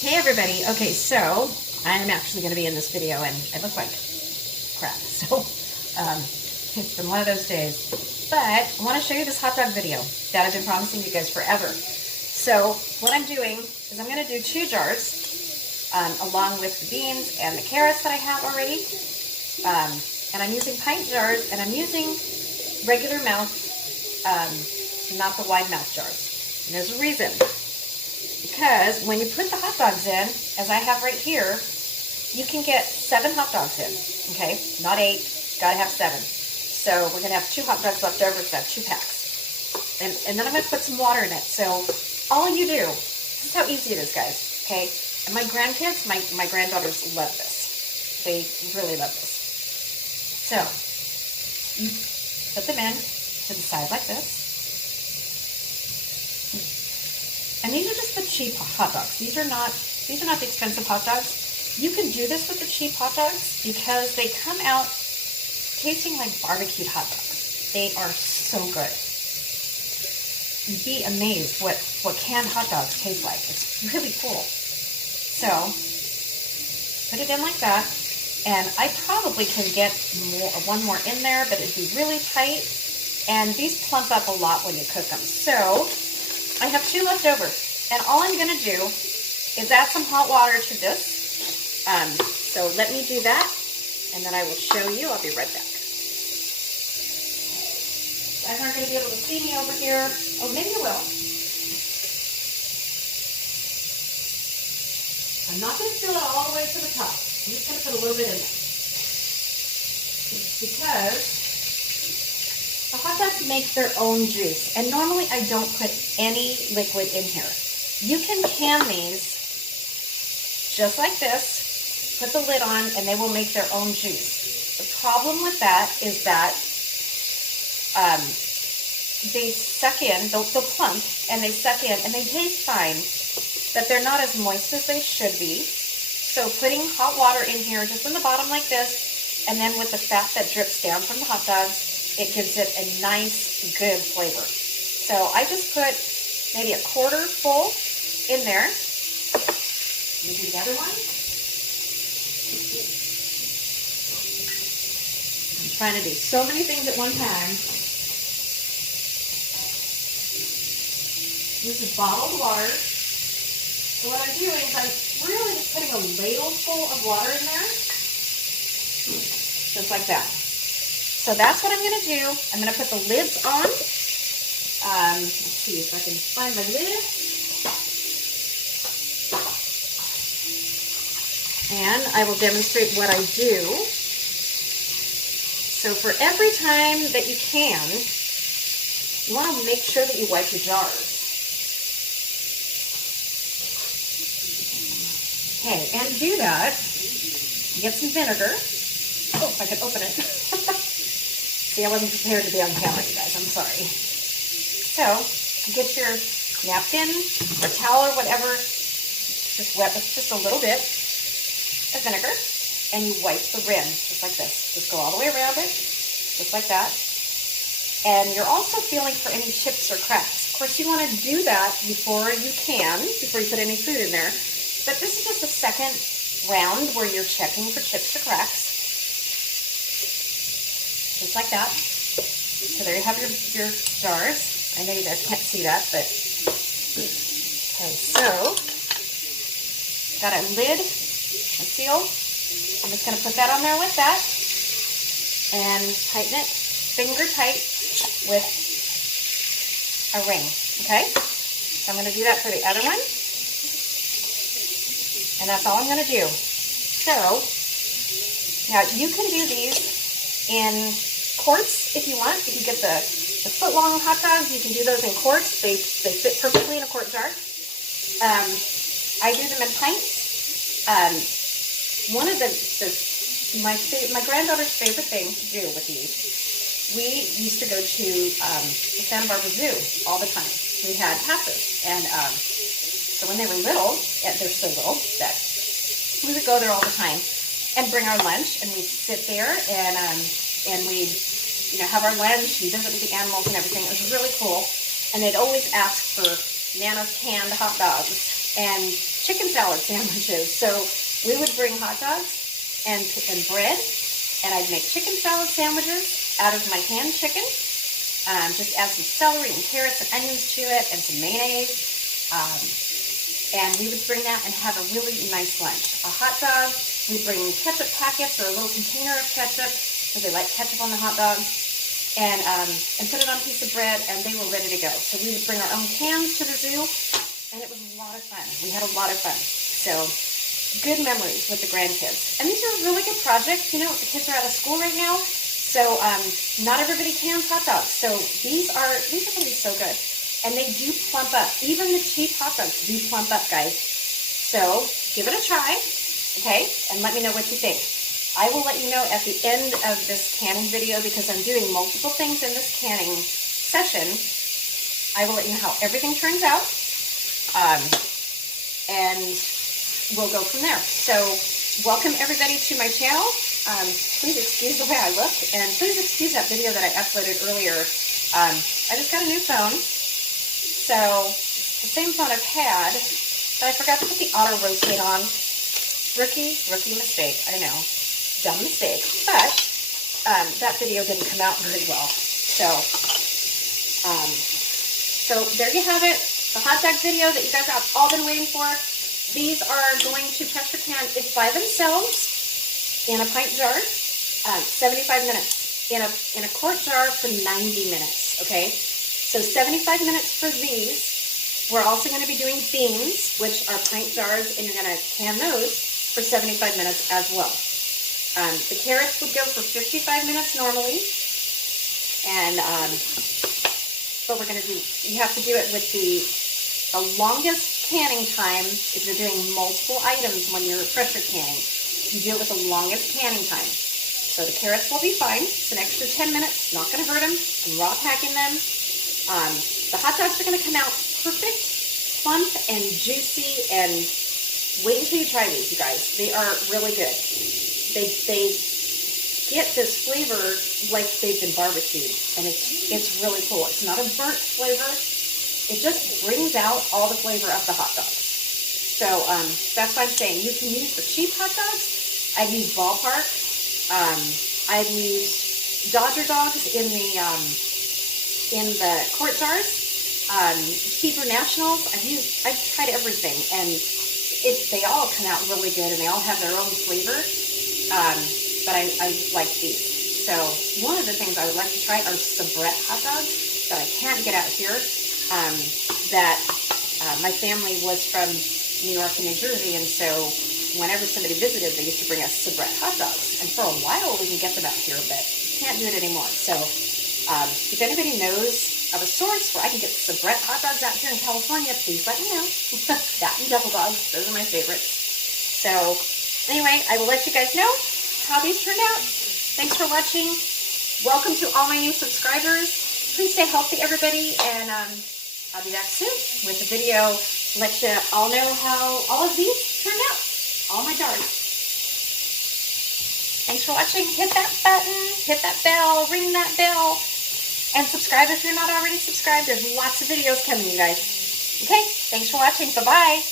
Hey everybody, okay, so I'm actually going to be in this video and I look like crap, so it's been one of those days. But I want to show you this hot dog video that I've been promising you guys forever. So what I'm doing is I'm going to do 2 jars along with the beans and the carrots that I have already. And I'm using pint jars and I'm using regular mouth, not the wide mouth jars. And there's a reason. Because when you put the hot dogs in, as I have right here, you can get 7 hot dogs in, okay? Not 8, gotta have 7. So we're gonna have 2 hot dogs left over, so I have 2 packs. And then I'm gonna put some water in it. So all you do, this is how easy it is, guys, okay? And my grandkids, my granddaughters love this. They really love this. So, you put them in to the side like this. And these are just the cheap hot dogs. These are not the expensive hot dogs. You can do this with the cheap hot dogs because they come out tasting like barbecued hot dogs. They are so good. You'd be amazed what canned hot dogs taste like. It's really cool. So, put it in like that. And I probably can get one more in there, but it'd be really tight. And these plump up a lot when you cook them. So, I have 2 left over, and all I'm going to do is add some hot water to this. So let me do that, and then I will show you. I'll be right back. You guys aren't going to be able to see me over here. Oh, maybe you will. I'm not going to fill it all the way to the top. I'm just going to put a little bit in there. Because the hot dogs make their own juice, and normally I don't put any liquid in here. You can can these just like this, put the lid on, and they will make their own juice. The problem with that is that they suck in, they'll plump, and they suck in, and they taste fine, but they're not as moist as they should be. So putting hot water in here, just in the bottom like this, and then with the fat that drips down from the hot dogs, it gives it a nice, good flavor. So I just put maybe a quarter full in there. Let me do the other one. I'm trying to do so many things at one time. This is bottled water. So what I'm doing is I'm really just putting a ladle full of water in there. Just like that. So that's what I'm going to do. I'm going to put the lids on. Let's see if I can find my lid. And I will demonstrate what I do. So for every time that you can, you want to make sure that you wipe your jars. Okay, and to do that, you get some vinegar. Oh, if I could open it. See, I wasn't prepared to be on camera, you guys. I'm sorry. So, get your napkin or towel or whatever, just wet with just a little bit of vinegar, and you wipe the rim, just like this. Just go all the way around it, just like that. And you're also feeling for any chips or cracks. Of course, you want to do that before you put any food in there. But this is just a second round where you're checking for chips or cracks. Just like that. So there you have your jars. I know you guys can't see that, but okay, so got a lid, a seal. I'm just going to put that on there with that and tighten it finger tight with a ring, okay? So I'm going to do that for the other one. And that's all I'm going to do. So, now you can do these in quarts if you want. If you get the foot-long hot dogs, you can do those in quarts. They fit perfectly in a quart jar. I do them in pints. One of my granddaughter's favorite thing to do with these, we used to go to the Santa Barbara Zoo all the time. We had passes, and so when they were little, and they're still little, that we would go there all the time and bring our lunch, and we'd sit there and we'd have our lunch and visit with the animals and everything. It was really cool. And they'd always ask for Nana's canned hot dogs. And chicken salad sandwiches. So we would bring hot dogs and bread, and I'd make chicken salad sandwiches out of my canned chicken. Just add some celery and carrots and onions to it and some mayonnaise. And we would bring that and have a really nice lunch. A hot dog, we'd bring ketchup packets or a little container of ketchup, because they like ketchup on the hot dogs, and put it on a piece of bread, and they were ready to go. So we would bring our own cans to the zoo, and it was a lot of fun. We had a lot of fun. So good memories with the grandkids. And these are really good projects. You know, the kids are out of school right now, so not everybody cans hot dogs. So these are going to be so good. And they do plump up. Even the cheap hot dogs do plump up, guys. So give it a try, okay? And let me know what you think. I will let you know at the end of this canning video, because I'm doing multiple things in this canning session. I will let you know how everything turns out, and we'll go from there. So welcome everybody to my channel. Please excuse the way I look, and please excuse that video that I uploaded earlier. I just got a new phone, so the same phone I've had, but I forgot to put the auto rotate on. Rookie mistake, I know. Dumb mistake, but that video didn't come out very well. So there you have it, the hot dog video that you guys have all been waiting for. These are going to pressure can it by themselves in a pint jar, 75 minutes. In a quart jar for 90 minutes, okay? So 75 minutes for these. We're also going to be doing beans, which are pint jars, and you're going to can those for 75 minutes as well. The carrots would go for 55 minutes normally, and but we're going to do, you have to do it with the longest canning time. If you're doing multiple items when you're pressure canning, you do it with the longest canning time. So the carrots will be fine. It's an extra 10 minutes, not going to hurt them. I'm raw packing them. The hot dogs are going to come out perfect, plump and juicy, and wait until you try these, you guys. They are really good. They get this flavor like they've been barbecued, and it's really cool. It's not a burnt flavor. It just brings out all the flavor of the hot dogs. So that's what I'm saying. You can use the cheap hot dogs. I've used Ballpark. I've used Dodger dogs in the quart jars. Hebrew Nationals. I've tried everything, and they all come out really good, and they all have their own flavor. But I like these. So one of the things I would like to try are soubrette hot dogs that I can't get out here. My family was from New York and New Jersey, and so whenever somebody visited, they used to bring us soubrette hot dogs. And for a while, we can get them out here, but can't do it anymore. So if anybody knows of a source where I can get soubrette hot dogs out here in California, please let me know. That and devil dogs, those are my favorites. So anyway, I will let you guys know how these turned out. Thanks for watching. Welcome to all my new subscribers. Please stay healthy, everybody, and I'll be back soon with a video. Let you all know how all of these turned out. All my jars. Thanks for watching. Hit that button, hit that bell, ring that bell, and subscribe if you're not already subscribed. There's lots of videos coming, you guys. Okay, thanks for watching. Bye-bye.